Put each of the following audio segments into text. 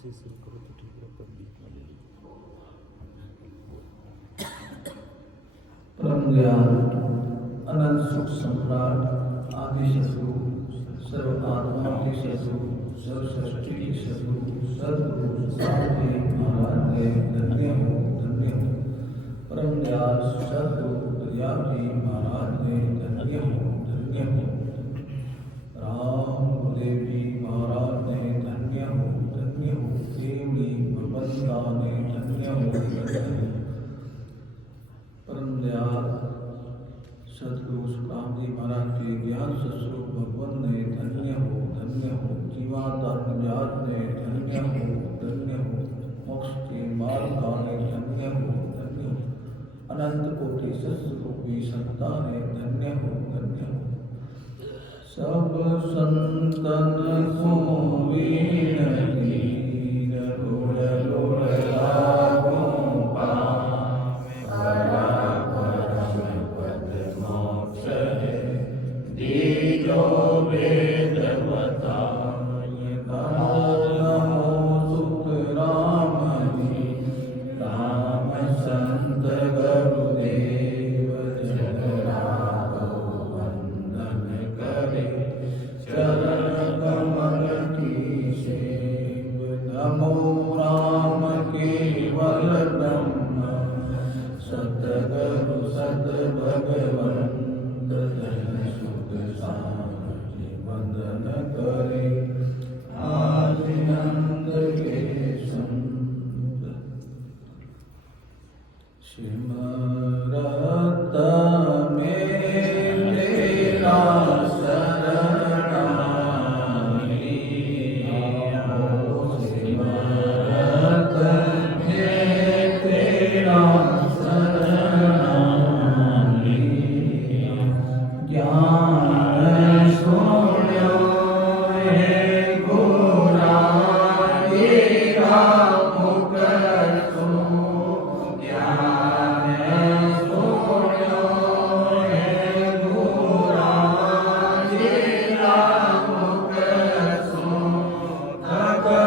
से शुरू करो तो ठीक है, पर बीच में ले लो। परम दयाल अनंत सुख सम्राट आदि सद्गुरु सर्व आत्मा के सद्गुरु सर्व सृष्टि के सद्गुरु सद्गुरु साधे महाराज ने धन्य हो परम दयाल सद्गुरु दयाल जी महाराज ने धन्य हो राम गुरुदेव जी महाराज ने धन्य हो देवड़ी भगवंता ने धन्य हो परम दयाल सद्गुरु सुखराम जी महाराज के ज्ञान स्वरूप भगवान ने धन्य हो जीवात्मा ने धन्य हो मोक्ष के मार्ग ने धन्य हो अनंत कोटि सत्स्वरूपी संता ने धन्य हो सब संतन को विनती रोड़ लागो पावे दीजो वेद बताय नमो सुत राम जी राम संत गुरुदेव जन राघव वंदन करे चरण कमल की सेव नमो राम केवल ब्रह्म सतगुरु सत भगवंत जन सुख साची वंदन करे आदि नंद के संत सिमरत में तेरा शरण आई सिमरत में तेरा ज्ञान सुनो हे गोरा तेरा मुख सुनो ज्ञान सुनो हे गोरा तेरा मुख सुनो थके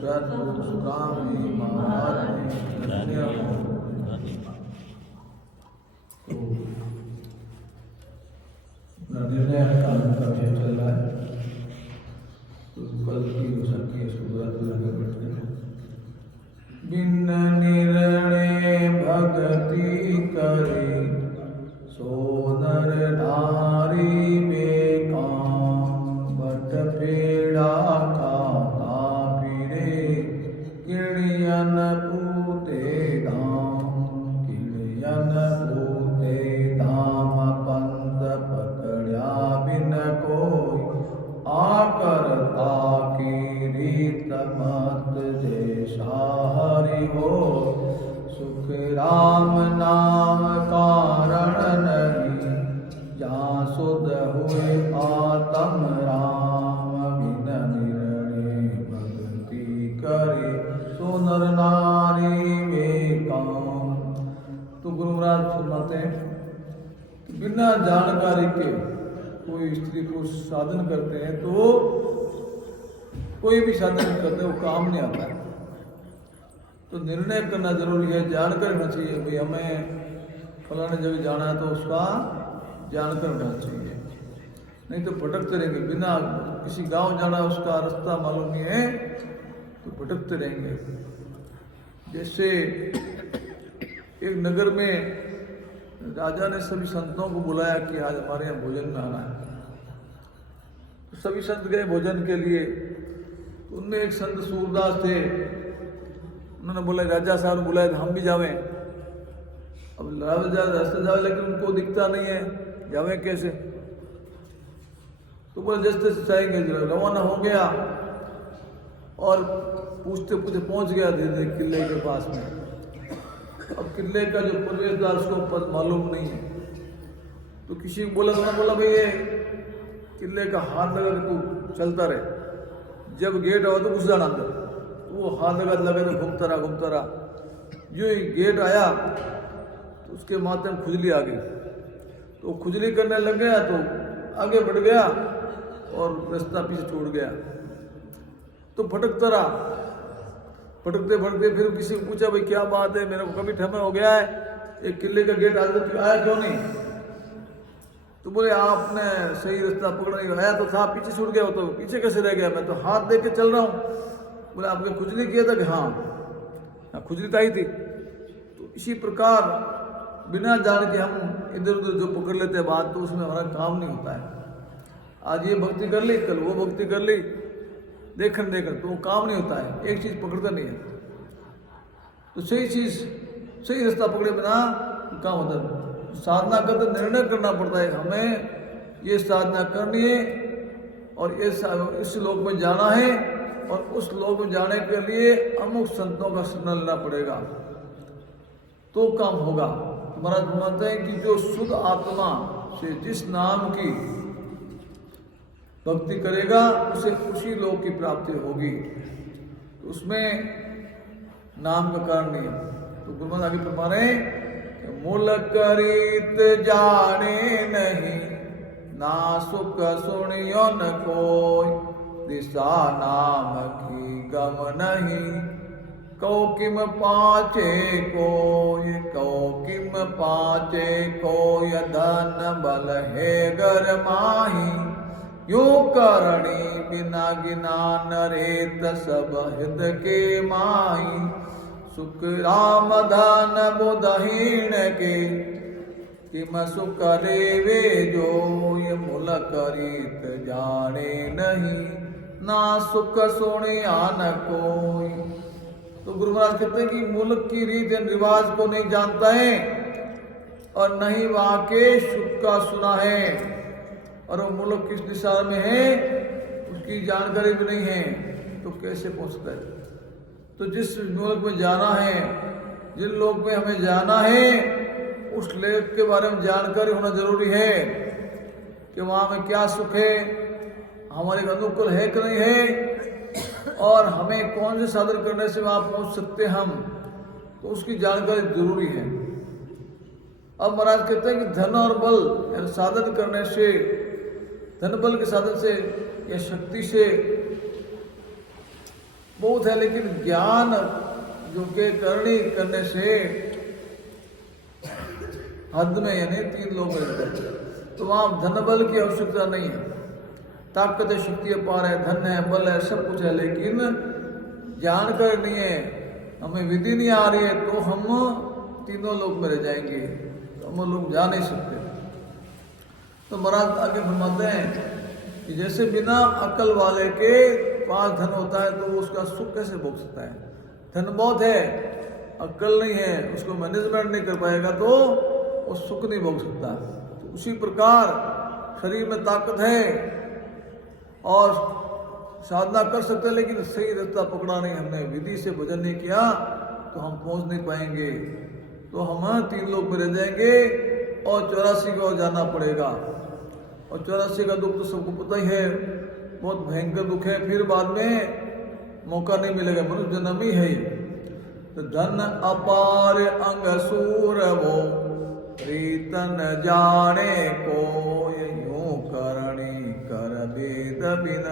सदगुरु स्वामी महाराज ने धन्य हो। तो निर्णय काम का विषय चल रहा है, तो कल की हो सकती है शुरुआत आगे बढ़ते हैं। बिन निर्णय भगति करे सो नर नारी बेकाम, बट पेड़ा खाता फिरे किड़ियन पूते धाम, किड़ियन पूते धाम पंथ पकड़िया बिन कोई, आकर ताकी रीत मत जैसा हरि हो, सुख राम नाम कारण नहीं, जहाँ सुध हुए आत्म राम, बिन निर्णय भक्ति करे सो नर नारी में काम। तो गुरु महाराज फरमाते हैं कि बिना जानकारी के कोई स्त्री पुरुष साधन करते हैं तो कोई भी साधन करते वो काम नहीं आता है। तो निर्णय करना जरूरी है, जानकर होना चाहिए भाई हमें फलाने जगह जाना है तो उसका जानकर होना चाहिए, नहीं तो भटकते रहेंगे। बिना किसी गांव जाना उसका रास्ता मालूम नहीं है तो भटकते रहेंगे। जैसे एक नगर में राजा ने सभी संतों को बुलाया कि आज हमारे यहाँ भोजन में आना है। तो सभी संत गए भोजन के लिए। तो उनमें एक संत सूरदास थे, उन्होंने बोला राजा साहब ने बुलाया हम भी जावें। अब राजा रास्ते जावे लेकिन उनको दिखता नहीं है, जावे कैसे? तो बोले जैसे तैसे जाएंगे। रवाना हो गया और पूछते पूछते पहुंच गया धीरे धीरे किले के पास में। अब किले का जो प्रवेशद्वार उसको पद मालूम नहीं है, तो किसी को बोला, तो बोला भाई ये किले का हाथ लगा के तू चलता रहे, जब गेट आओ तो घुस जाना अंदर। तो वो हाथ लगा तो घूमता रहा। जो ही गेट आया तो उसके माथे में खुजली आ गई, तो खुजली करने लग गया तो आगे बढ़ गया और रास्ता पीछे छोड़ गया। तो भटकता रहा, भटकते फिर किसी को पूछा भाई क्या बात है, मेरे को कभी ठहर हो गया है, एक किले का गेट आज तक आया क्यों नहीं? तो बोले आपने सही रास्ता पकड़ा नहीं, आया तो था पीछे छूट गया, हो तो पीछे कैसे रह गया? मैं तो हाथ देख के चल रहा हूँ। बोले आपने खुजली किया था कि हाँ खुजली तो आई थी। तो इसी प्रकार बिना जान के हम इधर उधर जो पकड़ लेते हैं बात, तो उसमें हमारा काम नहीं होता है। आज ये भक्ति कर ली, कल वो भक्ति कर ली, देखन तो वो काम नहीं होता है, एक चीज पकड़ता नहीं है। तो सही चीज सही रास्ता पकड़े बिना काम होता है। साधना करते निर्णय करना पड़ता है, हमें ये साधना करनी है और इस लोक में जाना है, और उस लोक में जाने के लिए अमुक संतों का शरण लेना पड़ेगा तो काम होगा। महाराज मानते हैं कि जो शुद्ध आत्मा से जिस नाम की भक्ति करेगा उसे उसी लोक की प्राप्ति होगी, तो उसमें नाम का कारण नहीं है। तो गुरु महाराज आगे फरमा रहे हैं, मूल करीत जाने नहीं, ना सुख सुनियो न कोई, दिशा नाम की गम नहीं, कौ किम पाचे कोय, कौ किम पाचे कोय, धन बल है घर माही, यो करणी बिना गिना नरेत सब हित के माही, सुख राम धन बुधहीन के, किम सुख देवे जो, ये मूल करीत जाने नहीं, ना सुख सुनिया न कोई। तो गुरु महाराज कहते हैं कि मुल्क की रीत रिवाज को नहीं जानता है और नहीं वहां के सुख का सुना है, और वो मुल्क किस दिशा में है उसकी जानकारी भी नहीं है, तो कैसे पहुंचता है? तो जिस मुल्क में जाना है, जिन लोग में हमें जाना है, उस लेख के बारे में जानकारी होना जरूरी है कि वहाँ में क्या सुख है, हमारे अनुकूल है कि नहीं है, और हमें कौन से साधन करने से वहाँ पहुँच सकते हम, तो उसकी जानकारी जरूरी है। अब महाराज कहते हैं कि धन और बल साधन करने से, धन बल के साधन से या शक्ति से बहुत है, लेकिन ज्ञान जो के करनी करने से हद में, यानी 3 लोग मिलते हैं, तो वहाँ धन बल की आवश्यकता नहीं है। ताकत है, शक्ति अपार है, धन है, बल है, सब कुछ है, लेकिन ज्ञान करनी है, हमें विधि नहीं आ रही है, तो हम 3 लोग में रह जाएंगे, तो हम लोग जा नहीं सकते। तो महाराज आगे फरमाते हैं कि जैसे बिना अकल वाले के पास धन होता है तो वो उसका सुख कैसे भोग सकता है। धन बहुत है, अकल नहीं है, उसको मैनेजमेंट नहीं कर पाएगा तो वो सुख नहीं भोग सकता। तो उसी प्रकार शरीर में ताकत है और साधना कर सकते हैं, लेकिन सही रास्ता पकड़ा नहीं, हमने विधि से भजन नहीं किया तो हम पहुंच नहीं पाएंगे, तो हम 3 लोग में रह जाएंगे और 84 को जाना पड़ेगा। और 84 का दुख तो सबको पता ही है, बहुत भयंकर दुख है, फिर बाद में मौका नहीं मिलेगा, मनुष्य जन्म ही है। तो धन अपार अंग सूर वो रीतन जाने को, यूं करणी कर वेद बिन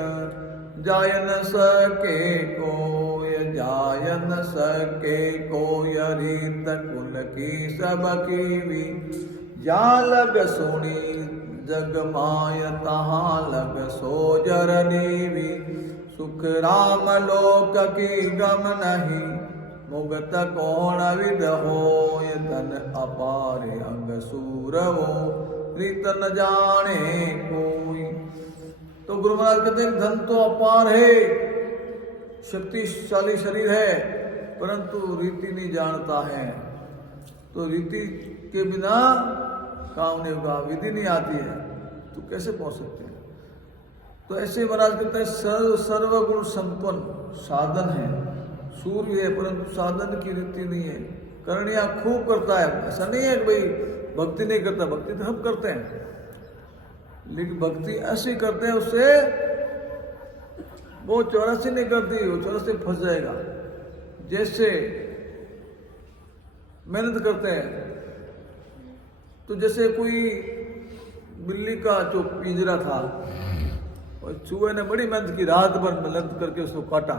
जाय न सके को, जाय न सके को, रीत कुल की सब की भी जा लग सुनी जग माय तहाँ लग सो जरनी भी, सुख राम लोक की गम नहीं, मुगत कौन विद हो, धन अपार अंग सूर हो रीत न जाने कोई। तो गुरु महाराज कहते हैं धन तो अपार है, शक्तिशाली शरीर है, परंतु रीति नहीं जानता है। तो रीति के बिना काम नहीं होगा, विधि नहीं आती है तो कैसे पहुंच सकते हैं। तो ऐसे महाराज कहते हैं सर्वगुण संपन्न साधन है, सूर्य है, परंतु साधन की रीति नहीं है। करनिया खूब करता है, ऐसा नहीं है कि भाई भक्ति नहीं करता, भक्ति तो हम करते हैं, लेकिन भक्ति ऐसी करते हैं उससे वो 84 नहीं करती, वो 84 फंस जाएगा। जैसे मेहनत करते हैं, तो जैसे कोई बिल्ली का जो पिंजरा था और चूहे ने बड़ी मेहनत की, रात भर मेहनत करके उसको काटा,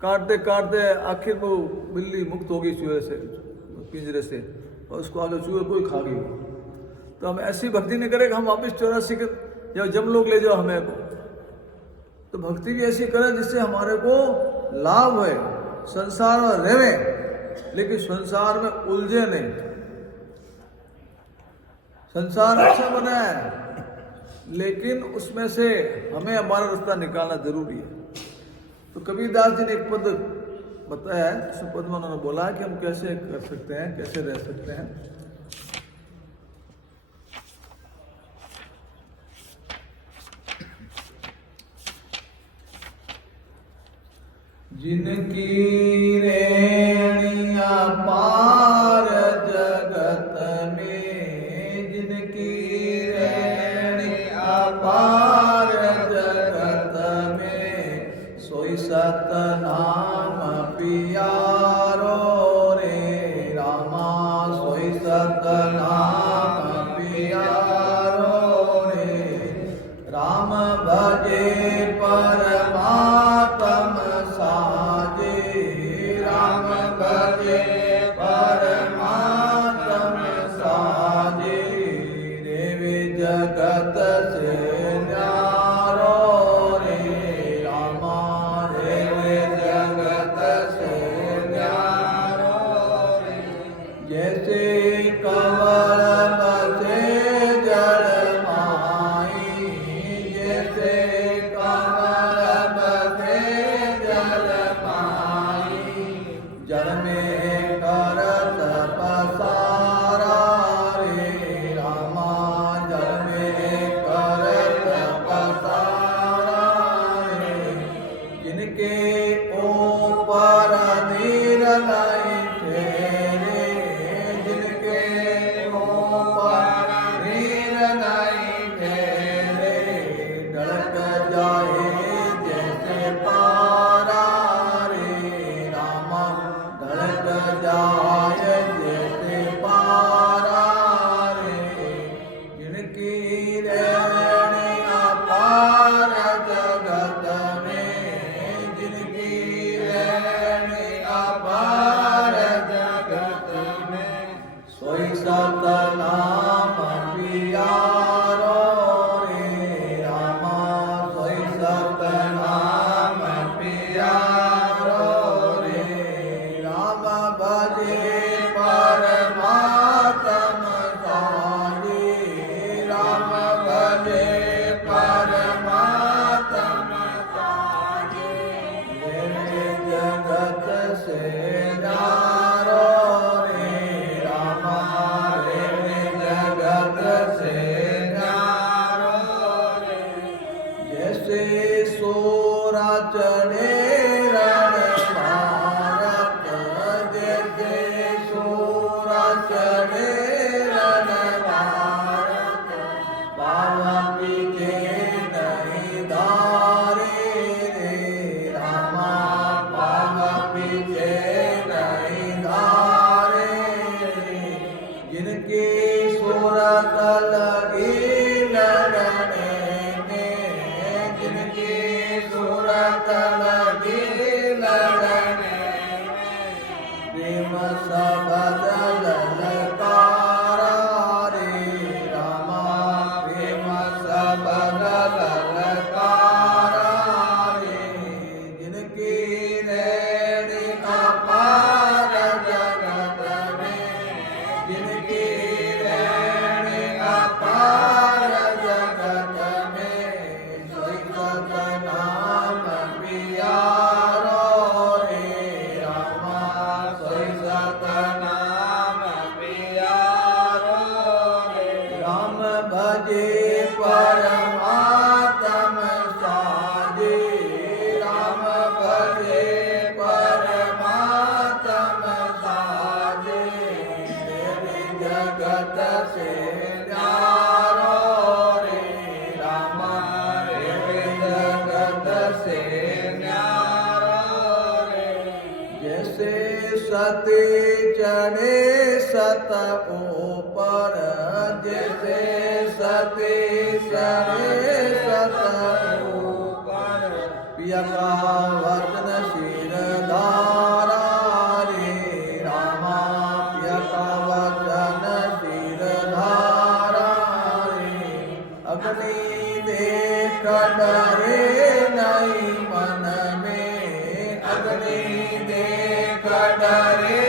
काटते काटते आखिर वो बिल्ली मुक्त हो गई चूहे से, पिंजरे से, और उसको आगे चूहे को ही खा गई। तो हम ऐसी भक्ति नहीं करें कि हम वापिस 84 या जब लोग ले जाओ हमें को। तो भक्ति भी ऐसी करें जिससे हमारे को लाभ है, संसार में रहे, लेकिन संसार में उलझे नहीं। संसार अच्छा बना है, लेकिन उसमें से हमें हमारा रास्ता निकालना जरूरी है। तो कबीरदास जी ने एक पद बताया है, उस पद में उन्होंने बोला कि हम कैसे कर सकते हैं, कैसे रह सकते हैं। जिनकी रेणिया पार जगत में, जिनकी रेणिया पार जगत में, सोई सतनाम पियारो रे रामा, सोई सतनाम पियारो रे राम भजे परमात्म साजे, राम भजे परमात्म साजे, देवी जगत से न्यारो रे रामा, देवी जगत से न्यारो रे। जैसे कमल बसे जड़ माई, जैसे कमल बसे जड़ माई, जड़ में करत पसारा रे रामा, जड़ में करत पसारा रे। जिनके ऊपर निर्णय ठहरे, जिनके ऊपर निर्णय ठहरे, धड़क जाए जैसे पारा रे रामा, धड़क जाए जैसे पारा रे। जिनकी रेणिया पार जगत में, न्यारो रे राम भजे परमात्म साजे राम भजे परमात्म साजे जगत से न्यारो रे राम रे जगत से न्यारो रे जैसे सोरा चढ़े रण भारत जैसे सोरा चढ़े रण भारत पावन पीछे नहीं धारे रे रामा पावन पीछे नहीं धारे रे जिनकी सूरत लगी लड़ने में जिनकी सूरत लगी लड़ने में प्रेम सबद ललकारा रे रामा प्रेम सबद ललकारा रे जिनकी रेणी अपार जगत में जिनकी रेणी अपार जगत में सत नाम पियारो रे रामा सत नाम पियारो रे राम भजे परमात्म साजे राम भजे परमात्म साजे तेरे जगत से न्यारो रे रामा रे जगत से न्यारो रे जैसे सती चढ़े सत ऊपर जैसे सती चढ़े सत ऊपर पिया का वचन सिर धारा रे रामा पिया का वचन सिर धारा रे अग्नि देख डरे नहीं मन में अग्नि देख डरे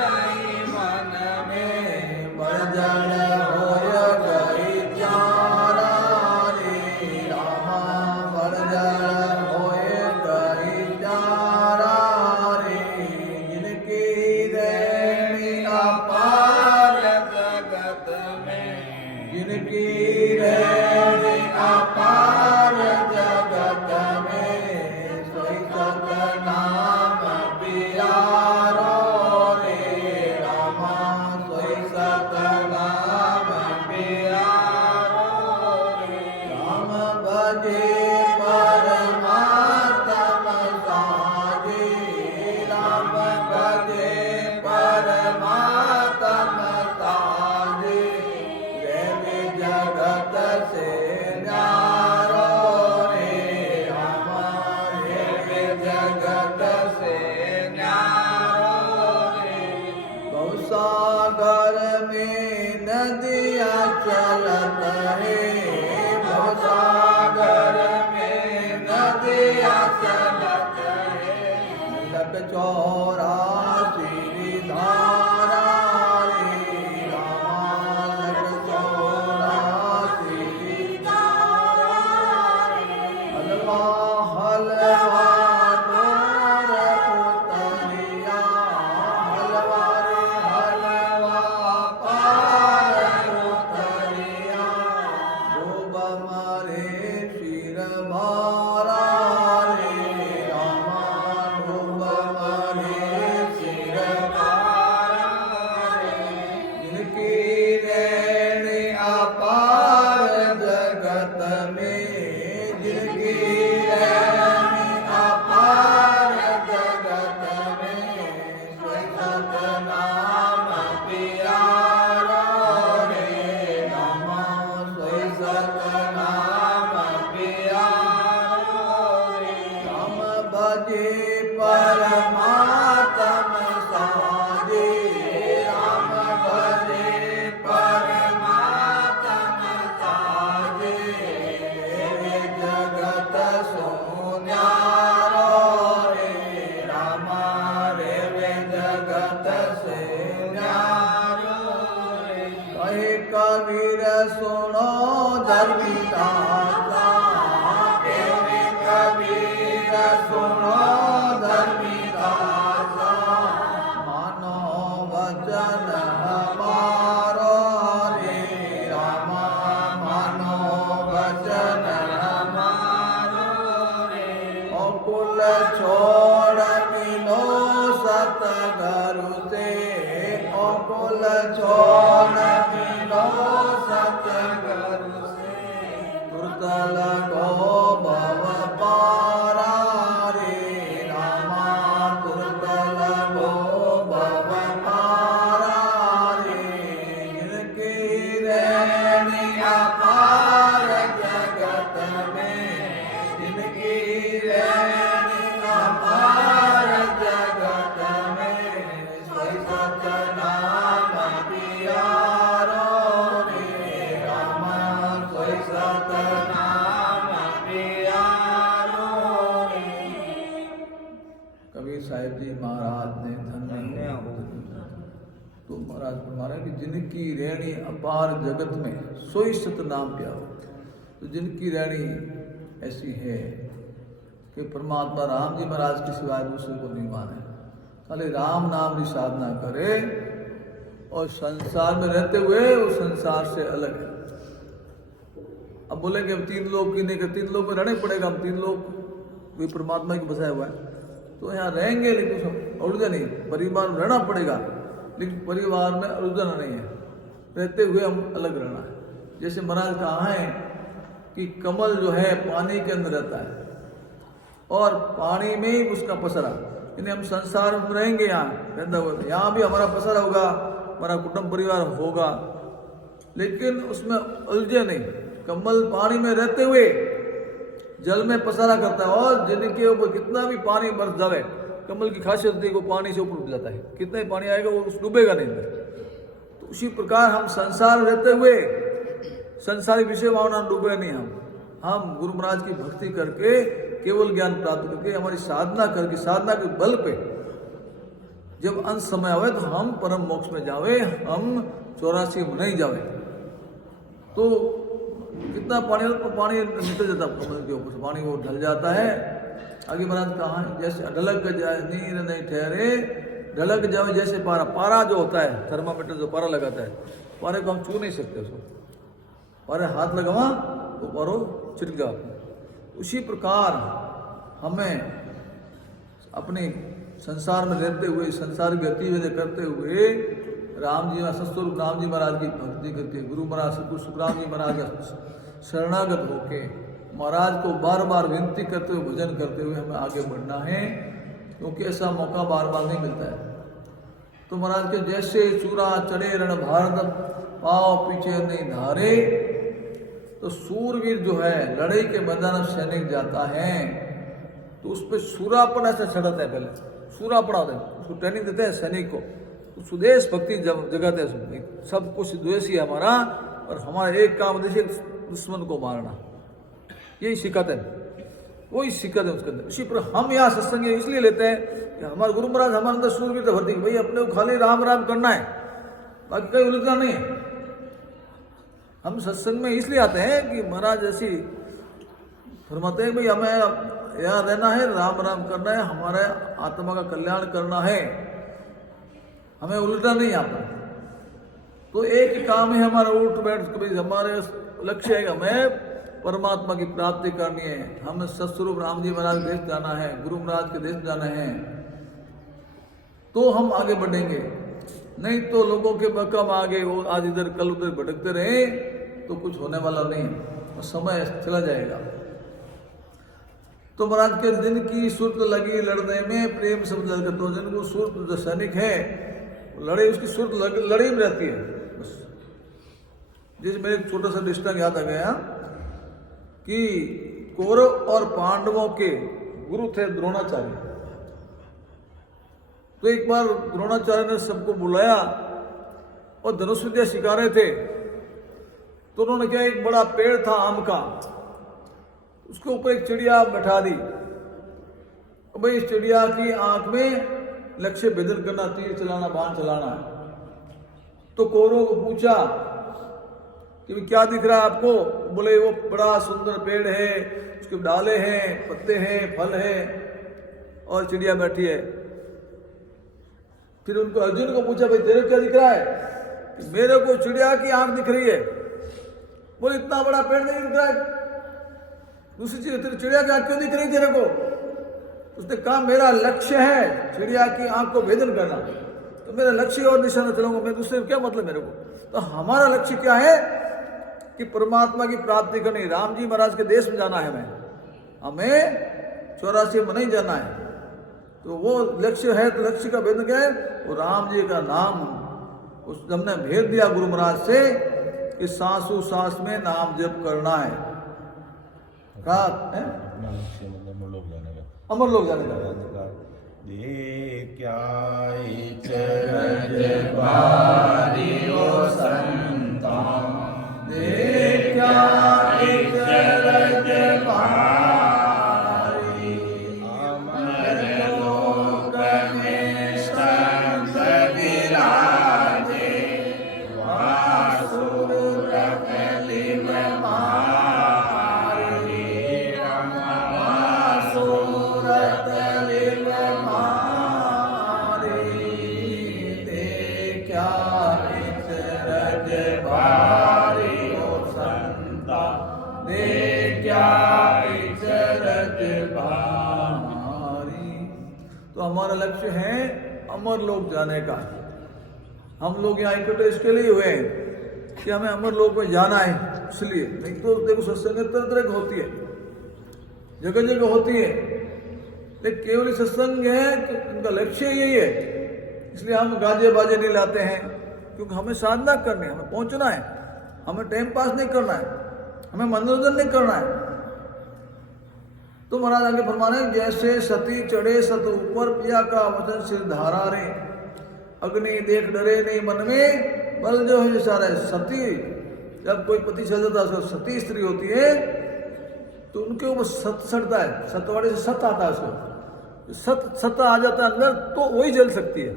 नहीं मन में बरजन होय गई प्यारा रे रामा बरजन होय गई प्यारा रे जिनकी रेणी अपार जगत में जिनकी रेणी अपार जगत में सोई सत नाम पियारो रे रामा सोई सत नाम पियारो रे राम भजे परमात्म साजे राम भजे परमात्म साजे रे जगत से न्यारो रे रामा रे जगत से न्यारो रे गौसागर में नदियाँ चलत है गौसागर में नदियाँ चलत है लट चौरासी धारा रे रामा लट चौरासी धारा हलवा हलवा डोर उतरिया हलवा रे हलवा पार उतरिया डूब मारे सिर भारा रे रामा डूब मारे सिर भारा रे जिनकी रेणी अपार जगत में जिनकी रेणी अपार जगत में सत नाम पियारो रे रामा सत नाम पियारो रे राम भजे परमात्म साजे राम भजे परमात्म साजे जगत सो न्यारो रे छोड़ मिलो सतगुरु से, ओ कुल छोड़ मिलो सतगुरु से, तुरतल गो भव पारा रे रामा, तुरतल गो भव पारा रे, जिनकी रहनी अपार जगत में, जिनकी रहनी अपार जगत में, सोई सतनाम पियारो रे रामा, सोई सतनाम पियारो रे। कबीर साहिब जी महाराज ने धन्य हो। तो महाराज फरमा रहे कि जिनकी रहनी अपार जगत में, सोई सतनाम प्यारो। तो जिनकी रहनी ऐसी है कि परमात्मा राम जी महाराज के सिवाय दूसरे को नहीं माने, खाली राम नाम की साधना करे और संसार में रहते हुए वो संसार से अलग है। अब बोलेंगे हम तीन लोग की नहीं, तीन लोग में रहना ही पड़ेगा, हम तीन लोग भी परमात्मा की बसाया हुआ है, तो यहाँ रहेंगे लेकिन उलझन नहीं, परिवार में रहना पड़ेगा लेकिन परिवार में उलझन नहीं है, रहते हुए हम अलग रहना है। जैसे महाराज कहा है कि कमल जो है पानी के अंदर रहता है और पानी में ही उसका पसरा, यानी हम संसार में रहेंगे, यहाँ भी हमारा पसरा होगा, हमारा कुटुंब परिवार होगा, लेकिन उसमें उलझे नहीं। कमल पानी में रहते हुए जल में पसारा करता है, और जिनके ऊपर कितना भी पानी बरस जाए, कमल की खासियत होती है वो पानी से ऊपर उठ जाता है, कितना ही पानी आएगा वो डूबेगा नहीं। तो उसी प्रकार हम संसार में रहते हुए संसारी विषय भावना डूबे नहीं, हम गुरु महाराज की भक्ति करके केवल ज्ञान प्राप्त करके हमारी साधना करके, साधना के बल पे जब अंत समय आवे तो हम परम मोक्ष में जावे, हम 84 में नहीं जावे। तो कितना पानी तो पानी निकल जाता है कमल के ऊपर से, पानी वो ढल जाता है। आगे महाराज कहा जैसे ढलक जाए नीर नहीं ठहरे, ढलक जाए जैसे पारा। पारा जो होता है थर्मामीटर जो पारा लगाता है, पारे को हम छू नहीं सकते, उसको पारे हाथ लगावा वो पारो छिटक जाओ। उसी प्रकार हमें अपने संसार में रहते हुए, संसार की गतिविधि करते हुए राम जी सतस्वरूप राम जी महाराज की भक्ति करके, गुरु महाराज सतगुरु सुखराम जी महाराज का शरणागत होके महाराज को बार बार विनती करते हुए, भजन करते हुए हमें आगे बढ़ना है, क्योंकि ऐसा मौका बार बार नहीं मिलता है। तो महाराज के जैसे चूरा चढ़े रण भारत, पाव पीछे नहीं धारे। तो सूरवीर जो है लड़ाई के मैदान में सैनिक जाता है तो उस पर सूरापन ऐसा चढ़ाता है, पहले सूरापना होता है, उसको ट्रेनिंग देते हैं सैनिक को, तो सुदेश भक्ति जगाते हैं। सब कुछ द्वेषी है हमारा, और हमारा एक काम उद्देश्य दुश्मन को मारना, यही सिखाते हैं, वही सिखाते हैं उसके अंदर। इसी पर हम यहाँ सत्संग इसलिए लेते हैं कि हमारे गुरु महाराज हमारे अंदर सूरवीर तो भरती, भाई अपने को खाली राम राम करना है, बाकी कहीं उलझना नहीं है। हम सत्संग में इसलिए आते हैं कि महाराज ऐसी फरमाते हैं भाई हमें यहाँ रहना है, राम राम करना है, हमारे आत्मा का कल्याण करना है, हमें उल्टा नहीं आता। तो एक ही काम है हमारा, उठ बैठ भाई हमारे लक्ष्य है कि हमें परमात्मा की प्राप्ति करनी है, हमें सतस्वरूप राम जी महाराज देश जाना है, गुरु महाराज के देश जाना है, तो हम आगे बढ़ेंगे। नहीं तो लोगों के बकम आगे वो आज इधर कल उधर भटकते रहे तो कुछ होने वाला नहीं, और समय चला जाएगा। तो महाराज के दिन की सुरत लगी लड़ने में प्रेम समझ कर, तो जिनको सुरत जो सैनिक है लड़े, उसकी सुरत लड़ी में रहती है बस। जैसे मेरे एक छोटा सा दृष्टांत याद आ गया कि कौरव और पांडवों के गुरु थे द्रोणाचार्य। तो एक बार द्रोणाचार्य ने सबको बुलाया और धनुष विद्या सिखा रहे थे। तो उन्होंने क्या, एक बड़ा पेड़ था आम का, उसके ऊपर एक चिड़िया बैठा दी। भाई इस चिड़िया की आंख में लक्ष्य भेदन करना, तीर चलाना, बाण चलाना है। तो कौरवों को पूछा कि क्या दिख रहा है आपको? बोले वो बड़ा सुंदर पेड़ है, उसके डाले हैं, पत्ते हैं, फल है और चिड़िया बैठी है। फिर उनको अर्जुन को पूछा भाई तेरे क्या दिख रहा है? मेरे को चिड़िया की आंख दिख रही है। बोले इतना बड़ा पेड़ नहीं दिख रहा है। दूसरी चीज तेरी चिड़िया की आंख क्यों दिख रही तेरे को? उसने कहा मेरा लक्ष्य है चिड़िया की आंख को भेदन करना, तो मेरा लक्ष्य और दिशा में चलूंगा मैं, दूसरे क्या मतलब मेरे को। तो हमारा लक्ष्य क्या है कि परमात्मा की प्राप्ति करनी। राम जी महाराज के देश में जाना है हमें 84 में नहीं जाना है, तो वो लक्ष्य है। तो लक्ष्य का भेद क्या है? वो राम जी का नाम उस हमने भेद दिया गुरु महाराज से कि सांसों सांस में नाम जप करना है। कहा है अपना लक्ष्य मतलब अमर लोग जाने का। अमर लोग जाने का। चरज बारियो संता चरज बारी अमर लोक में संत विराजे वासुर रखलिम मारे वासुर रखलिम मारे देखा चरज बारियो संता देखा चरज बारी। तो हमारा लक्ष्य है अमर लोक जाने का। हम लोग यहाँ इकट्ठे इसके लिए हुए हैं कि हमें अमर लोक में जाना है, इसलिए। नहीं तो देखो सत्संग तरह तरह की होती है, जगह जगह होती है, लेकिन केवल सत्संग है कि उनका लक्ष्य यही है। इसलिए हम गाजे बाजे नहीं लाते हैं, क्योंकि हमें साधना करनी है, हमें पहुंचना है, हमें टाइम पास नहीं करना है, हमें मनोरंजन नहीं करना है। तो महाराज आगे फरमा रहे हैं, जैसे सती चढ़े सत ऊपर पिया का वचन सिर धारा रे, अग्नि देख डरे नहीं मन में बल जो है सारा है। सती जब कोई पति चल जाता है, सती स्त्री होती है तो उनके ऊपर सत सड़ता है, सतवाड़े से सत आता है उसको, सत आ जाता है अंदर तो वही जल सकती है,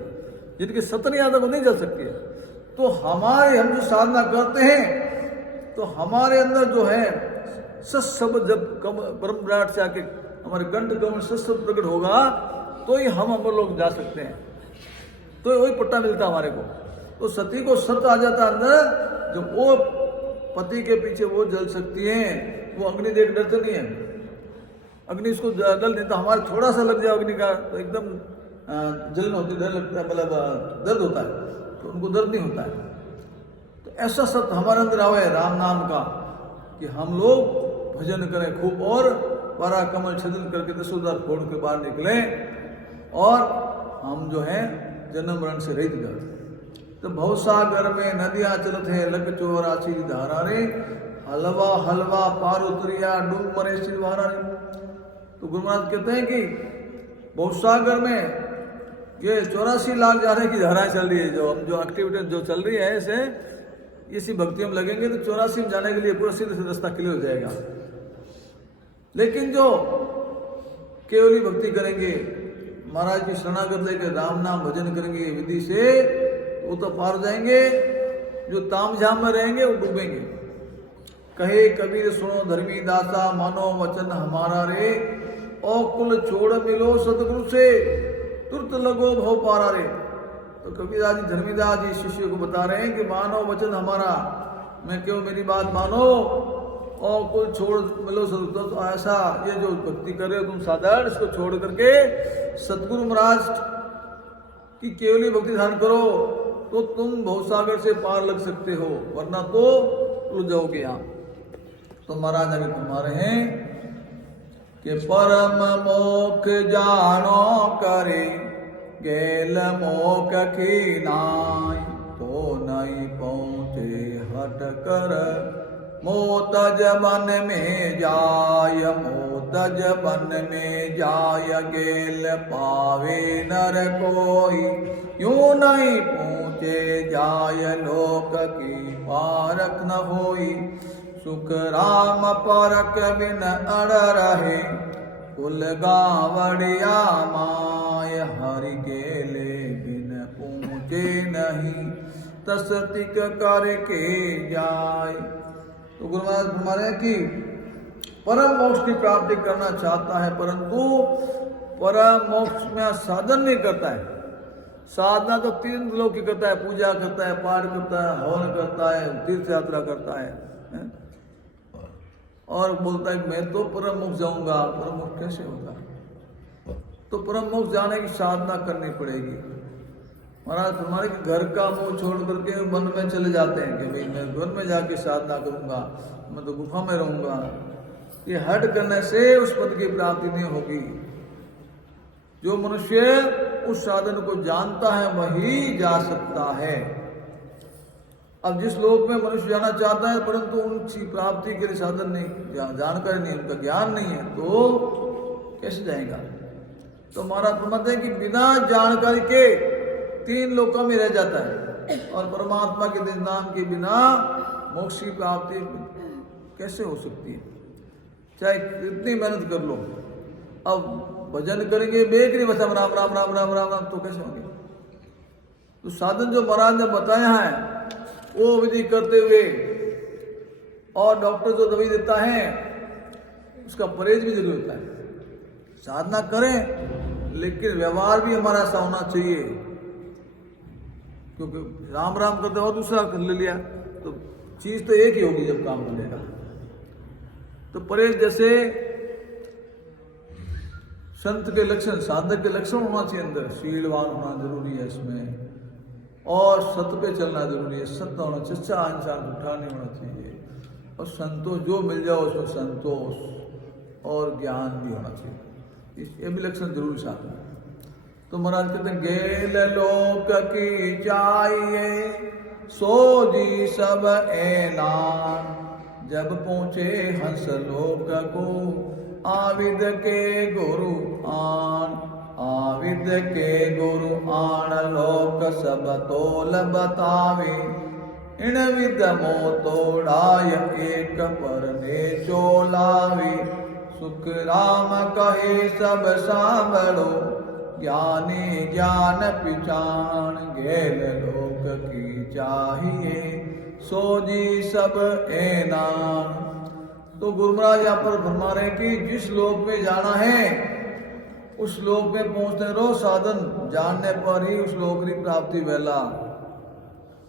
जिनके सत नहीं आता वो नहीं जल सकती है। तो हम जो साधना करते हैं तो हमारे अंदर जो है सत्शब्द जब परम विराट से आके हमारे कंठ कमल सत्शब्द प्रकट होगा तो ही हम अमर लोग जा सकते हैं, तो वही पट्टा मिलता हमारे को। तो सती को सत आ जाता अंदर, जब वो पति के पीछे वो जल सकती हैं, वो अग्नि देख डरते नहीं है। अग्नि इसको डर नहीं, तो हमारे थोड़ा सा लग जाए अग्नि का तो एकदम जलन होती है, डर लगता है, मतलब दर्द होता है, तो उनको दर्द नहीं होता है। तो ऐसा सत्य हमारे अंदर आवे राम नाम का कि हम लोग भजन करें खूब और पारा कमल छदन करके 10 द्वार फोड़ के बाहर निकले और हम जो है जन्म मरण से रहित गए। तो भवसागर में नदियां चलत है लग 84 धारा रे, हलवा हलवा पार उतरिया डूब मरे श्री महारा रे। तो गुरु महाराज कहते हैं कि भवसागर में ये 84 लाख जाने की धाराएं चल रही है, जो एक्टिविटी जो चल रही है, ऐसे इसी भक्ति में लगेंगे तो 84 में जाने के लिए पूरा सीधे से रास्ता क्लियर हो जाएगा। लेकिन जो केवली भक्ति करेंगे, महाराज की शरणागत लेकर राम नाम भजन करेंगे विधि से, वो तो पार जाएंगे। जो ताम झाम में रहेंगे वो डूबेंगे। कहे कबीर सुनो धर्मी दासा, मानो वचन हमारा रे, और कुल छोड़ मिलो सतगुरु से, तुरत लगो भव पारा रे। तो कबीरदास जी धर्मीदास जी शिष्य को बता रहे हैं कि मानो वचन हमारा, मैं क्यों मेरी बात मानो और कुल छोड़ मिलो सतगुरु। तो ऐसा ये जो भक्ति कर रहे हो तुम साधारण, इसको छोड़ करके सतगुरु महाराज की केवली भक्ति ध्यान करो तो तुम भवसागर से पार लग सकते हो, वरना तो उलझ जाओगे यहाँ। तो महाराज आगे फरमा रहे हैं कि परम मोख जानो करे, गेल मोख की नाई, तो नहीं पहुँचे हट कर, मोतज बन में जाय, मोतज बन में जाय, गेल पावे नर कोई, यूं नहीं पहुँचे जाय लोक की पारक न होई। सुख राम परक बिन अड़ रहे, कुल गावड़िया माय, हरि गेले बिन पहुँचे नहीं, तसतिक करके जाय। तो गुरु महाराज फरमा रहे हैं कि परम मोक्ष की प्राप्ति करना चाहता है, परंतु परम मोक्ष में साधन नहीं करता है। साधना तो 3 लोग की करता है, पूजा करता है, पाठ करता है, हवन करता है, तीर्थ यात्रा करता है, और बोलता है मैं तो परम मोक्ष जाऊंगा। परम मोक्ष कैसे होगा? तो परम मोक्ष जाने की साधना करनी पड़ेगी। महाराज हमारे घर का मुंह छोड़ करके वन में चले जाते हैं कि भाई मैं वन में जाके साधना करूंगा, मैं तो गुफा में रहूंगा। ये हट करने से उस पद की प्राप्ति नहीं होगी। जो मनुष्य उस साधन को जानता है वही जा सकता है। अब जिस लोक में मनुष्य जाना चाहता है परंतु उनकी प्राप्ति के लिए साधन नहीं, जानकारी नहीं, उनका ज्ञान नहीं है, तो कैसे जाएगा? तो महाराज फरमाते हैं कि बिना जानकारी के 3 लोकों में रह जाता है और परमात्मा के नाम के बिना मोक्ष की प्राप्ति कैसे हो सकती है? चाहे कितनी मेहनत कर लो, अब भजन करेंगे बेकरी बस राम राम राम राम राम राम तो कैसे होंगे? तो साधन जो महाराज ने बताया है वो विधि करते हुए, और डॉक्टर जो दवाई देता है उसका परहेज भी जरूरी होता है। साधना करें लेकिन व्यवहार भी हमारा ऐसा होना चाहिए, क्योंकि राम राम करते हो दूसरा कर ले लिया तो चीज तो एक ही होगी जब काम मिलेगा। तो परहेज जैसे संत के लक्षण, साधक के लक्षण होना चाहिए, अंदर शीलवान होना जरूरी है इसमें, और सत्य पे चलना जरूरी है, सत्य होना, सच्चा इंसान झूठा नहीं होना चाहिए, और संतोष जो मिल जाओ उसमें संतोष और ज्ञान भी होना चाहिए। ये भी लक्षण जरूर साथ में। तो महाराज कहते हैं गेल लोक की चाहिए सो जी सब ऐलान, जब पहुँचे हंस लोक को आविद के गुरु आन, आविद के गुरु आन लोक सब तोल बतावे, इन विद मो तोड़ाय एक पर ने चोलावे, सुख राम कहे सब सांभळो, ज्ञानी ज्ञान पिछान, गेल लोक की चाहिए सो जी सब ऐलान। तो गुरु महाराज यहाँ पर फरमा रहे कि जिस लोक में जाना है उस लोक में पहुंचते रहो, साधन जानने पर ही उस लोक की प्राप्ति वेला,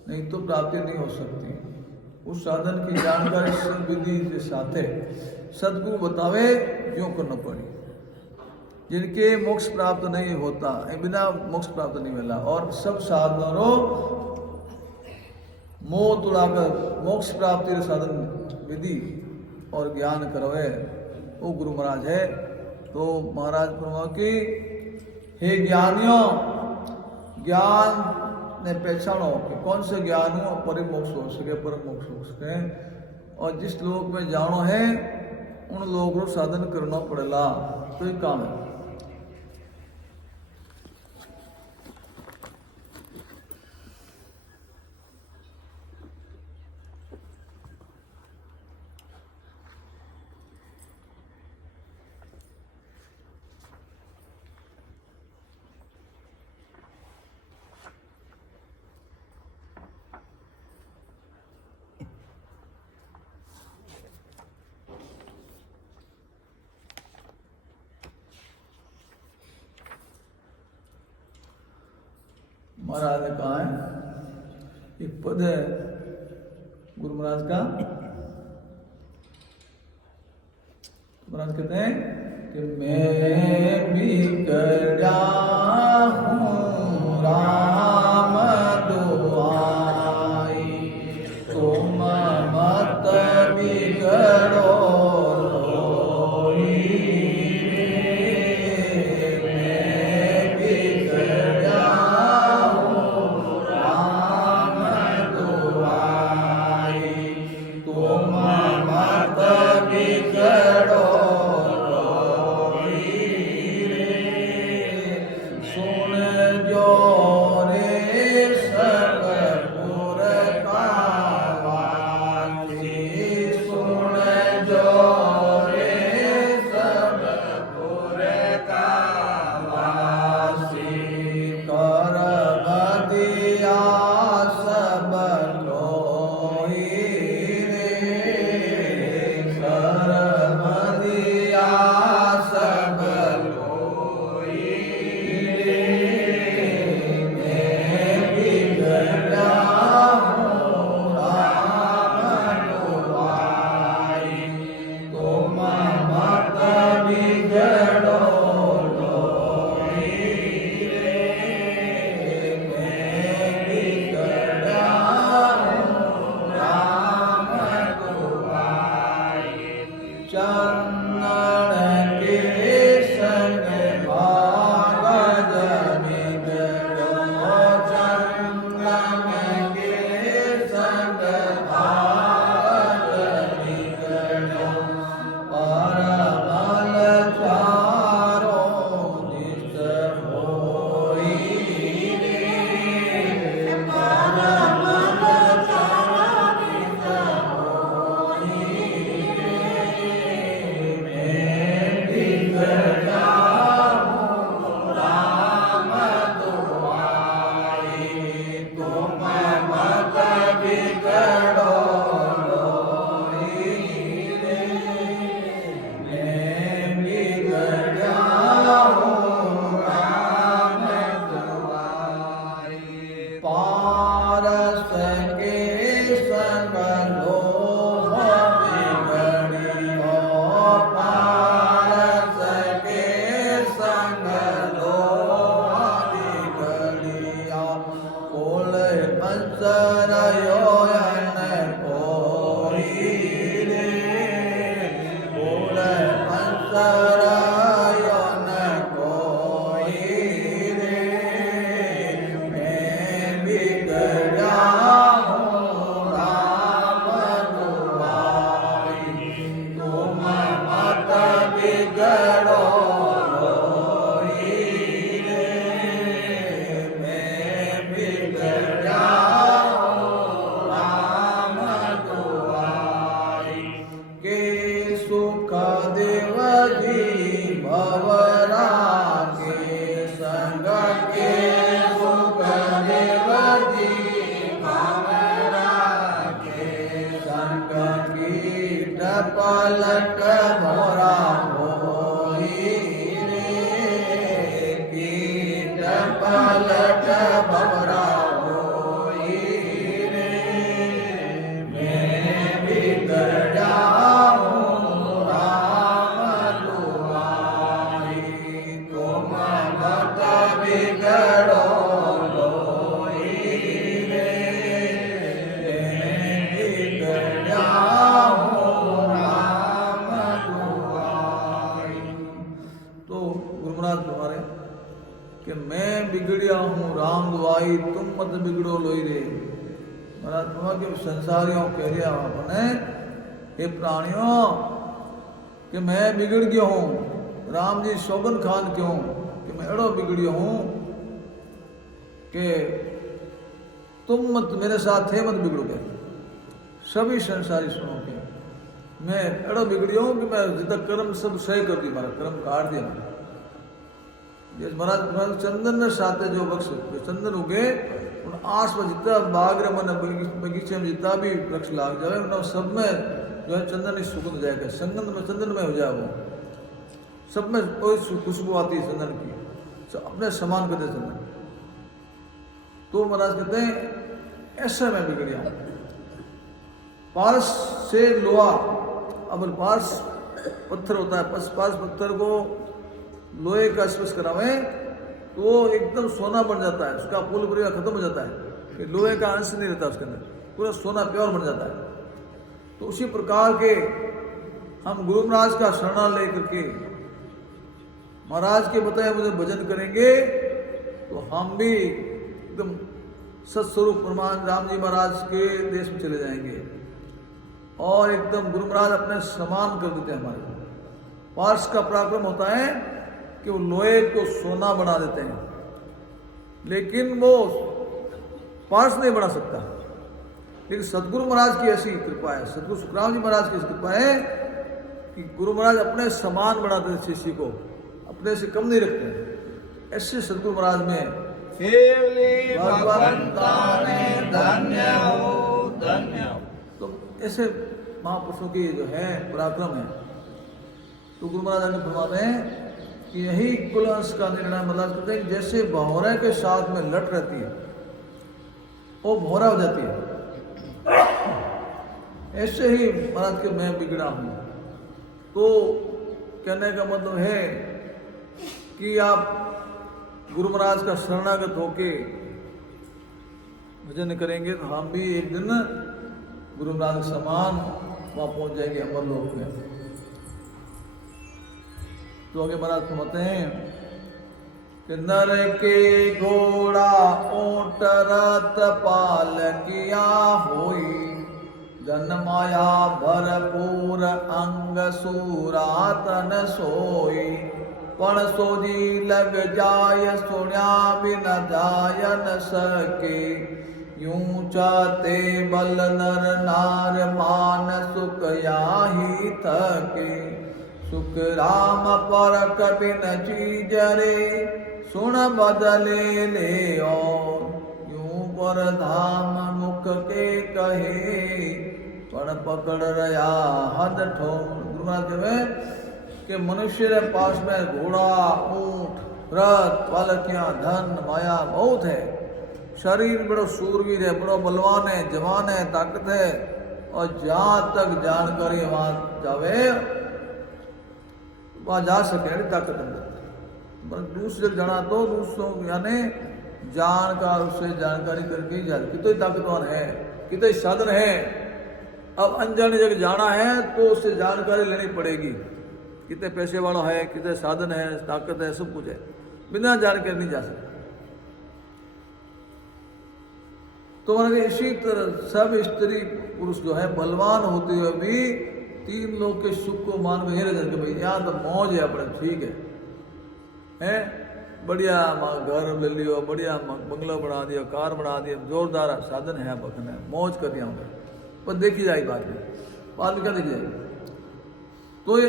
नहीं तो प्राप्ति नहीं हो सकती। उस साधन की जानकारी सब विधि के साथ सदगुरु बतावे जो करना पड़े, जिनके मोक्ष प्राप्त नहीं होता, बिना मोक्ष प्राप्त नहीं मिला, और सब साधनों मोह तुलाकर मोक्ष प्राप्ति साधन विधि और ज्ञान करवे वो गुरु महाराज है। तो महाराज फरमा कि हे ज्ञानियों, ज्ञान ने पहचानो कि कौन से ज्ञान हो परम मोक्ष हो सके, परम मोक्ष हो सके, और जिस लोक में जानो है उन लोगों को साधन करना पड़ेगा। तो ये काम है। महाराज ने कहा है, एक पद है गुरु महाराज का, महाराज कहते हैं कि मैं भी कर हूँ राम दुआई, तुम मत बिगड़ो पलट भौरा होई रे, कीट पलट भौरा होई रे, मैं बिगड़ा हूँ राम दुआरी, तुम मत बिगड़ो लोई रे, मैं बिगड़ा हूँ राम दुआरी। तो गुरु महाराज तुम्हारे कि मैं बिगड़िया हूँ राम दुआई, तुम मत बिगड़ो लोई रे। महाराज तुम्हारा के संसारियों कह दिया अपने, हे प्राणियों कि मैं बिगड़ गया हूँ। राम जी सौगन खान क्यों कि मैं एड़ो बिगड़िया हूँ कि तुम मत मेरे साथ थे मत बिगड़ोगे। सभी संसारी सुनो के मैं एड़ो बिगड़िया हूँ कि मैं जितना कर्म सब सही कर दी, मारा कर्म काट दिया मैंने। ये महाराज चंदन ने साथे जो बख्श चंदन उगे उन आस में जितना बाग मन बगीचे में जितना भी वृक्ष लाग जाए उन सब में जो है चंदन ही सुगंध जाएगा, संगंध में चंदन में हो जाए, वो सब में कोई खुशबू आती है चंदन की, सब अपने समान करते चंदन। तो महाराज कहते हैं ऐसा मैं बिगड़िया हूं। पारस से लोहा, अब पारस पत्थर होता है, पारस पत्थर को लोहे का स्पर्श करावे तो वो एकदम सोना बन जाता है, उसका पुल पूरा खत्म हो जाता है, फिर लोहे का अंश नहीं रहता उसके अंदर, पूरा सोना प्योर बन जाता है। तो उसी प्रकार के हम गुरु महाराज का शरणा लेकर के महाराज के बताए मुझे भजन करेंगे तो हम भी एकदम सत्स्वरूप परमान राम जी महाराज के देश में चले जाएंगे और एकदम गुरु महाराज अपने समान कर देते हैं हमारे। पार्स का पराक्रम होता है कि वो लोहे को सोना बना देते हैं, लेकिन वो पार्स नहीं बना सकता। लेकिन सदगुरु महाराज की ऐसी कृपा है, सदगुरु सुखराम जी महाराज की कृपा है कि गुरु महाराज अपने समान बना देते शिष्य को, अपने से कम नहीं रखते। ऐसे सदगुरु महाराज में धन्य हो धन्य हो। तो ऐसे महापुरुषों की जो है पराक्रम है। तो गुरु महाराज ने फरमाते हैं कि यही कुल अंश का निर्णय मतलब करते हैं, जैसे भौरे के साथ में लट रहती है वो भौरा हो जाती है, ऐसे ही महाराज के मैं बिगड़ा हूं। तो कहने का मतलब है कि आप गुरु महाराज का शरणागत होके भजन करेंगे तो हम भी एक दिन गुरु महाराज के समान वहां पहुंच जाएंगे अमरलोक में। तो आगे महाराज फरमाते हैं कि नर के घोड़ा ऊंट रथ पाल किया होई, जन माया भरपूर अंग सूरातन सोई, पण सोजी लग जाय सुण्या बिन जाय न सके, यूं चाहते बल नर नार मान सुख याही थके, सुख राम पर कभी न चीज रे, सुन बदले ले और, यूं पर धाम मुख के कहे, पण पकड़ रया हद ठोर। गुरु महाराज में कि मनुष्य के पास में घोड़ा ऊंट रथ पालकियां धन माया बहुत है, शरीर बड़ो सूरवीर है, बड़ो बलवान है, जवान है, ताकत है, और जहां तक जानकारी वहां जावे वहां जा सके ताकत अंदर। दूसरे जाना तो दूसरों यानी जानकार उससे जानकारी करके ही जाए, कितने ताकतवान है, कितने साधन है। अब अनजाने जगह जाना है तो उससे जानकारी लेनी पड़ेगी, कितने पैसे वाला है, कितने साधन है, ताकत है, सब कुछ है, बिना जानकारी नहीं जा सकता। तो मैंने इसी तरह सब स्त्री पुरुष जो है बलवान होते हुए भी तीन लोग के सुख को मान के रह जाते, भाई यहाँ तो मौज है अपने, ठीक है बढ़िया घर ले लियो, बढ़िया बंगला बना दिया, कार बना दिया, जोरदार साधन है, बखना मौज कर दिया उनका, पर देखी जाएगी बाद में क्या देखी जाएगी। तो ये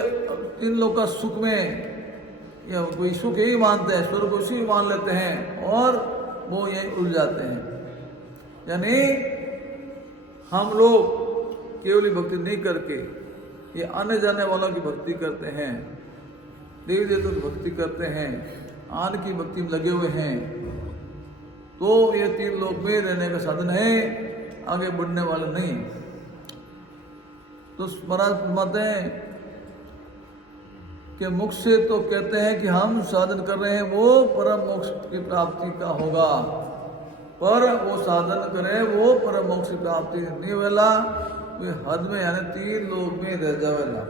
तीन लोग का सुख में या कोई सुख यही मानते हैं, स्वर्ग उसी मान लेते हैं और वो यही उड़ जाते हैं। यानी हम लोग केवली भक्ति नहीं करके ये आने जाने वालों की भक्ति करते हैं, देवी देवताओं की भक्ति करते हैं, आन की भक्ति में लगे हुए हैं, तो ये 3 लोक में रहने का साधन है, आगे बढ़ने वाला नहीं। तो महाराज फरमाते हैं कि मोक्ष से तो कहते हैं कि हम साधन कर रहे हैं वो परम मोक्ष की प्राप्ति का होगा, पर वो साधन करे वो परम मोक्ष की प्राप्ति नहीं वेला, वे हद में यानी 3 लोक में रह जावेला।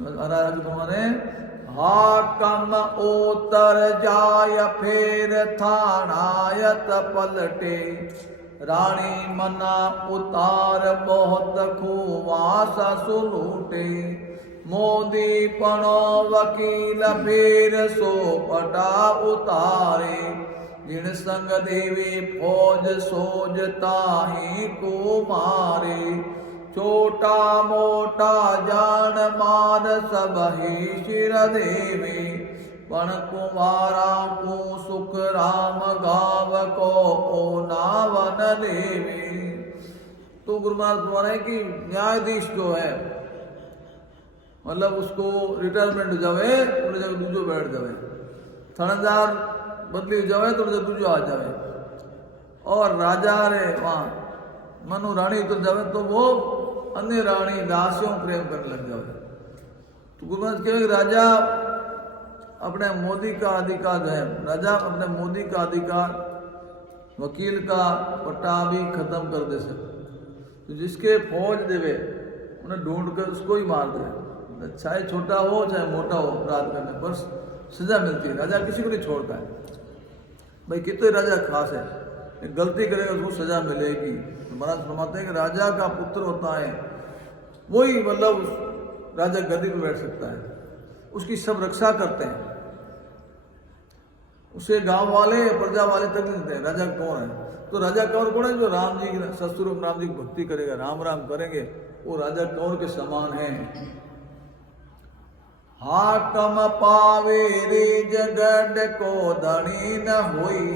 महाराज तुम्हारे हाकम ओतर जाय फेर थानायत पलटे, रानी मना उतार बहुत खूवास सुलूटे, मोदी पणो वकील फेर सो पटा उतारे, जिन संग देवी फौज सोज ताही को मारे, छोटा मोटा जान मान सब ही शिर देवे, पण कुमारा को सुख राम गाव को ओ नावन देवे। तो गुरु महाराज तुम्हारा कि न्यायाधीश जो है मतलब उसको रिटायरमेंट हो जावे तो जगह दूजो बैठ जावे, थानेदार बदली हो जावे तो जगह दूजो आ जावे, और राजा रे वहाँ मनु रानी उतर जावे तो वो अन्य रानी दासियों प्रेम करने लग जावे। तो गुरु महाराज कहे राजा अपने मोदी का अधिकार है, राजा अपने मोदी का अधिकार वकील का पट्टा भी खत्म कर दे सकते, तो जिसके फौज देवे उन्हें ढूंढ कर उसको ही मार दे, चाहे छोटा हो चाहे मोटा हो, अपराध करने पर सजा मिलती है। राजा किसी को नहीं छोड़ता है, भाई कितने राजा खास है, गलती करेगा उसको सजा मिलेगी। तो महाराज फरमाते हैं कि राजा का पुत्र होता है वही मतलब राजा गद्दी पर बैठ सकता है, उसकी सब रक्षा करते हैं, उसे गांव वाले प्रजा वाले तक नहीं देते हैं राजा कौन है। तो राजा कंवर कौन है? जो राम जी की ससुर राम जी की भक्ति करेगा, राम राम करेंगे, वो राजा कंवर के समान है। हाकम पावे रे जगत को धनी न होई,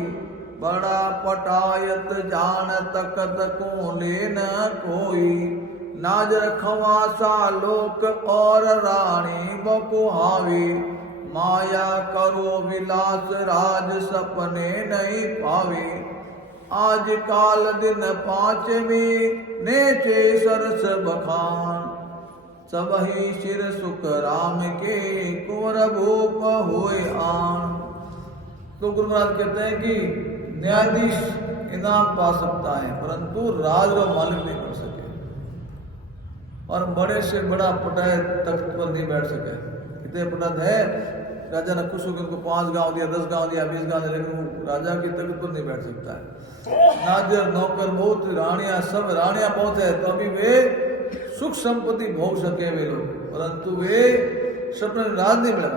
बड़ा पटायत जान तकत को ले न कोई, नाजर खवासा लोक और रानी बकुहावी, माया करो विलास राज सपने नहीं पावे, आज काल दिन 5वें नेचे सरस बखान, सब ही शिर सुख राम के कुंवर भूप हुए आन। तो गुरु महाराज कहते हैं कि न्यायाधीश इनाम पा सकता है परंतु राज व मालिक नहीं कर सके, और बड़े से बड़ा पटाए तख्त पर नहीं बैठ सके। कितने पटात है, राजा ने खुश होकर उनको 5 गांव दिया, 10 गांव दिया, 20 गांव दिया, लेकिन वो राजा की तख्त पर नहीं बैठ सकता है। नाजर नौकर बहुत, रानियां सब रानियां बहुत है, तो अभी वे सुख संपत्ति भोग सके वे लोग, परंतु वे सपने राज नहीं मिला।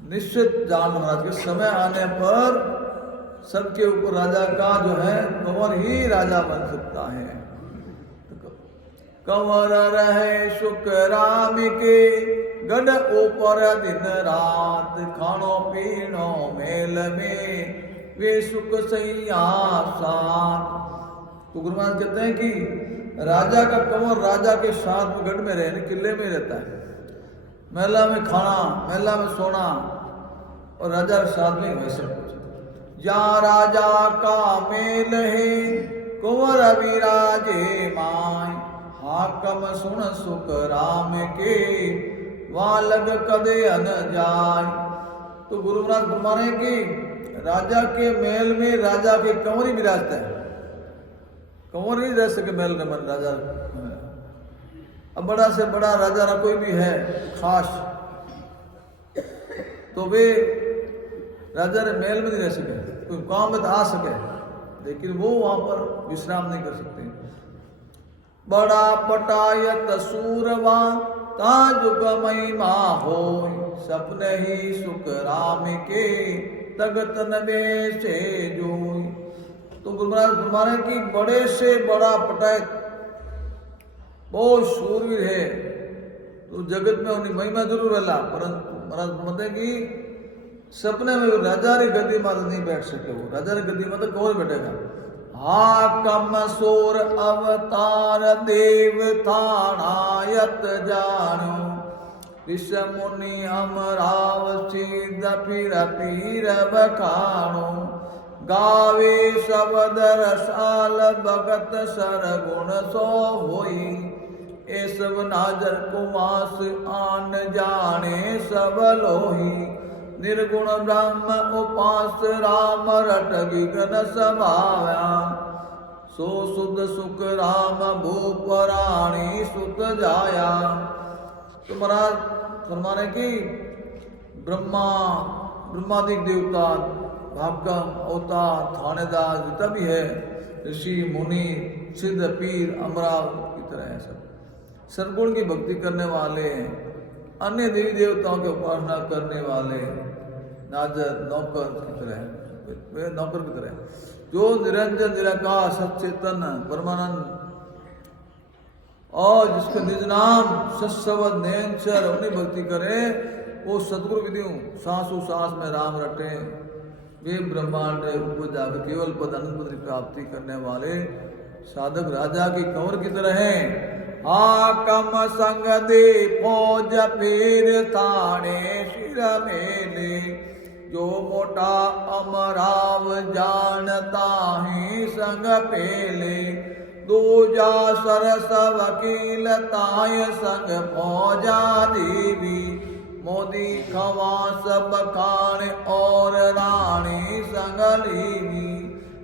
निश्चित जान महाराज के समय आने पर सबके ऊपर राजा का जो है कंवर ही राजा बन सकता है। कंवर रहे सुख राम के, गढ़ ऊपर दिन रात, खानो पीनो मेल में वे सुख सैया साथ। तो गुरु महाराज कहते हैं कि राजा का कंवर राजा के साथ गढ़ में रहे, किले में रहता है, महला में खाना, महला में सोना, और राजा के साथ में वैसे कुछ। जा राजा का मेल है कुंवर विराजे माय, हाकम सुन सुख राम के, वालग कदे अन जाय। तो गुरु महाराज फरमा रहे हैं कि राजा के महल में राजा के कंवर ही विराजता है, कंवर नहीं रह सके महल में राजा। अब बड़ा से बड़ा राजा ना कोई भी है खास, तो वे राजा ने महल में नहीं रह सके, कोई काम में तो आ सके, लेकिन वो वहां पर विश्राम नहीं कर सकते। बड़ा पटायत सूरवा ताजुग महिमा हो, सपने ही सुख राम के तगत नबे से जोई। तो गुरु महाराज फरमा रहे कि बड़े से बड़ा पटायत बहुत शूरवीर है, तो जगत में उन्हें महिमा जरूर रहला, परंतु महाराज फरमाते कि सपने में राजा री गद्दी में नहीं बैठ सके, वो राजा री गद्दी में तो कौन बैठेगा। हाकम सोर अवतार देव थाणायत जानो विष मुनि अमराव सिद्ध फिर पीर बखानो गावे शब्द रसाल भगत सरगुण सो होई ए सब नाजर कुमास आन जाने सब लोही निर्गुण ब्रह्म उपास राम रट विघ्न सभाव्या सो सुध सुख राम भूपराणी सुत जाया। तो महाराज फरमाने की ब्रह्मादिक देवता भागम अवतार थानेदार जितना भी है ऋषि मुनि सिद्ध पीर अमराव की तरह है सब सरगुण की भक्ति करने वाले अन्य देवी देवताओं की उपासना करने वाले नाजर नौकर की तरह वे नौकर की तरह जो निरंजन निराकार सचेतन परमानंद और जिसका निज नाम सत्सवद नयनचर उन्हें भक्ति करे वो सदगुरु विधियों सांसों सांस में राम रटे वे ब्रह्मांड उपजा केवल पद अनंत पद की प्राप्ति करने वाले साधक राजा की कंवर की तरह हैं। हाकम संग दे फौज फिर थाने सिर मेले जो मोटा अमराव जानता ही संग पेले दूजा सरस वकील ताय संग फौजा देवी मोदी खवा सब खान और रानी संग लीवी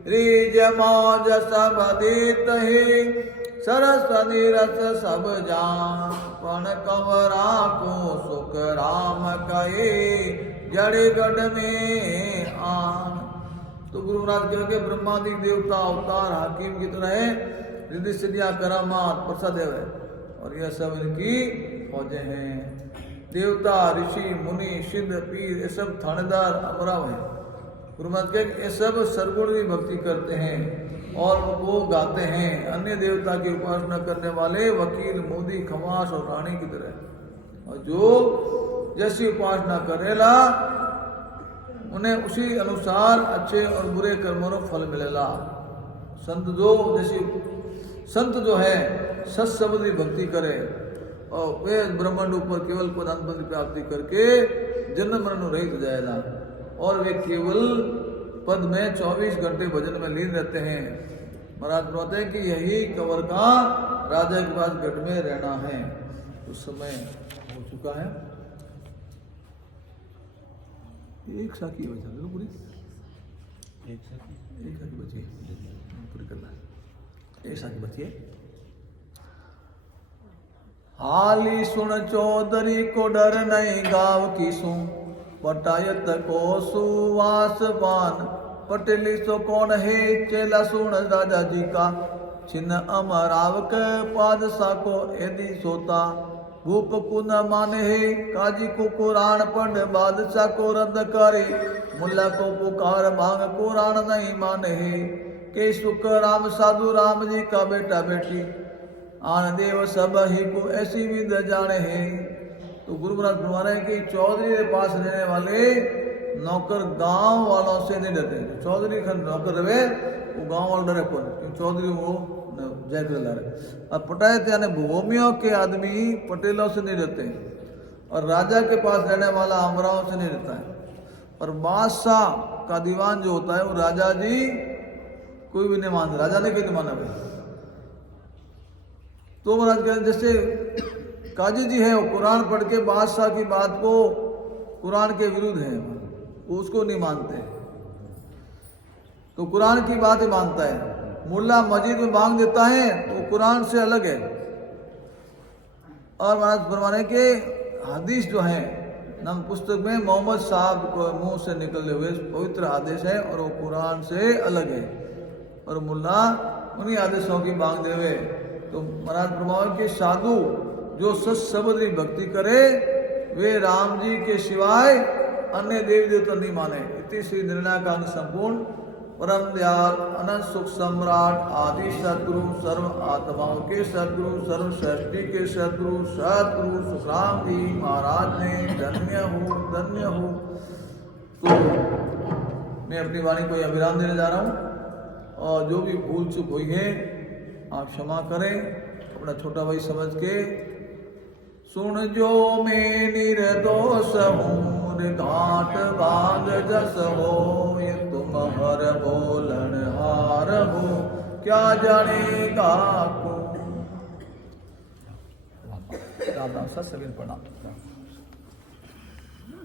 रिज मौज सब देत है सरस निरस सब जान पण कंवरा को सुख राम कहे जड़े गढ़ में आन। तो गुरु महाराज कह के ब्रह्मादि देवता अवतार हाकिम की तरह है रिद्धि सिद्धियां करामात प्रसाद है और यह सब इनकी फौजें हैं। देवता ऋषि मुनि सिद्ध पीर ये सब थानेदार अमराव है। गुरु महाराज कह ये सब सरगुण की भक्ति करते हैं और वो गाते हैं अन्य देवता की उपासना करने वाले वकील मोदी खमास और रानी की तरह और जो जैसी उपासना करेला उन्हें उसी अनुसार अच्छे और बुरे कर्मों को फल मिलेला। संत जो है सत शब्द की भक्ति करे और वे ब्रह्मांड ऊपर केवल पद अनंत की प्राप्ति करके जन्म मरण रहित हो जाएगा और वे केवल पद में 24 घंटे भजन में लीन रहते हैं। महाराज बताते हैं कि यही कंवर का राजा के पास गढ़ में रहना है। उस समय हो चुका है एक साखी बचा पूरी एक साखी बची पूरी करना है एक साखी बची है। हाली सुन चौधरी को डर नहीं गाँव की सू पटायत को सुवास पान पटेली सो कौन है चेला सुन राजा जी का छिन्न अमराव के पादशाह को यदि सोता भूप को न माने है काजी को कुरान पढ़ बादशाह को रद्द करे मुल्ला को पुकार मांग कुरान नहीं माने है के सुख राम साधु राम जी का बेटा बेटी आन देव सब ही को ऐसी विद जाने है। तो गुरु महाराज फरमा रहे हैं कि चौधरी के पास रहने वाले नौकर गांव वालों से नहीं डरते। चौधरी खंड नौकर रहे वो गांव वालों डरे कौन क्योंकि चौधरी वो जय कर ला रहे और पटायत यानी भूमियों के आदमी पटेलों से नहीं रहते और राजा के पास रहने वाला अमराव से नहीं रहता है और बादशाह का दीवान जो होता है वो राजा जी कोई भी नहीं मानता राजा ने कोई नहीं माना भाई। तो महाराज कहते जैसे काजी जी है वो कुरान पढ़ के बादशाह की बात को कुरान के विरुद्ध है वो उसको नहीं मानते तो कुरान की बात ही मानता है। मुल्ला मस्जिद में मांग देता है तो कुरान से अलग है। और महाराज फरमाने के हदीस जो है नाम पुस्तक में मोहम्मद साहब को मुंह से निकले हुए पवित्र आदेश है और वो कुरान से अलग है और मुल्ला उन्हीं आदेशों की मांग दे हुए। तो महाराज फरमावे के साधु जो सत्शब्द की भक्ति करे वे राम जी के सिवाय अन्य देवी देवता नहीं माने। इति श्री निर्णयकांड संपूर्ण परम दयाल अनंत सुख सम्राट आदि सदगुरु सर्व आत्माओं के सदगुरु सर्व सृष्टि के सदगुरु सुखराम जी महाराज ने धन्य हो। तो मैं अपनी वाणी को यह विराम देने जा रहा हूँ और जो भी भूल चूक हुई है आप क्षमा करें अपना छोटा भाई समझ के। सुन जो मैं निर्दोष हूँ घाट भाग जस हो, ये तुम हर बोलन हार हो क्या जानेगा को। राम राम सत सभी प्रणाम।